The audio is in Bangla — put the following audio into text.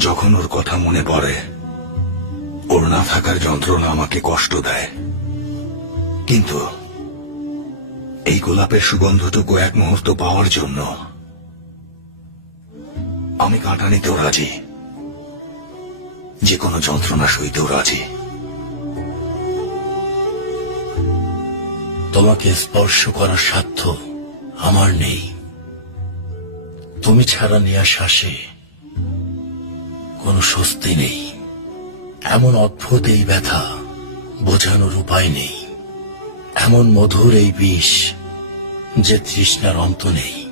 যখন ওর কথা মনে পড়ে, ওর না থাকার যন্ত্রণা আমাকে কষ্ট দেয়। কিন্তু এই গোলাপের সুগন্ধটুকু এক মুহূর্ত পাওয়ার জন্য আমি কাঁটা নিতেও রাজি, যে কোনো যন্ত্রণা সইতেও রাজি। তোমাকে স্পর্শ করার সাধ্য আমার নেই। তুমি ছাড়া নেয়া শ্বাসে কোনো স্বস্তি নেই। এমন অদ্ভুত এই ব্যথা, বোঝানোর উপায় নেই। এমন মধুর এই বিষ, যে তৃষ্ণার অন্ত নেই।